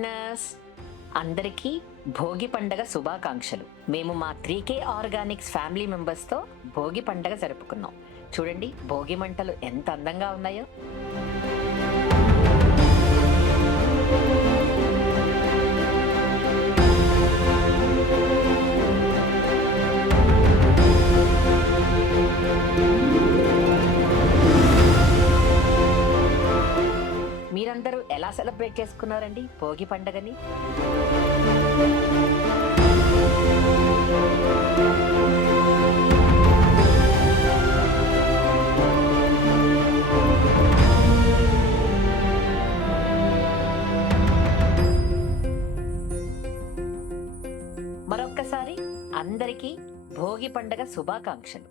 లిట్నర్స్ అందరికీ భోగి పండగ శుభాకాంక్షలు. మేము మా 3K ఆర్గానిక్స్ ఫ్యామిలీ మెంబర్స్తో భోగి పండగ జరుపుకున్నాం. చూడండి భోగి మంటలు ఎంత అందంగా ఉన్నాయో. మీరందరూ ఎలా సెలబ్రేట్ చేసుకున్నారండి భోగి పండగని? మరొక్కసారి అందరికీ భోగి పండగ శుభాకాంక్షలు.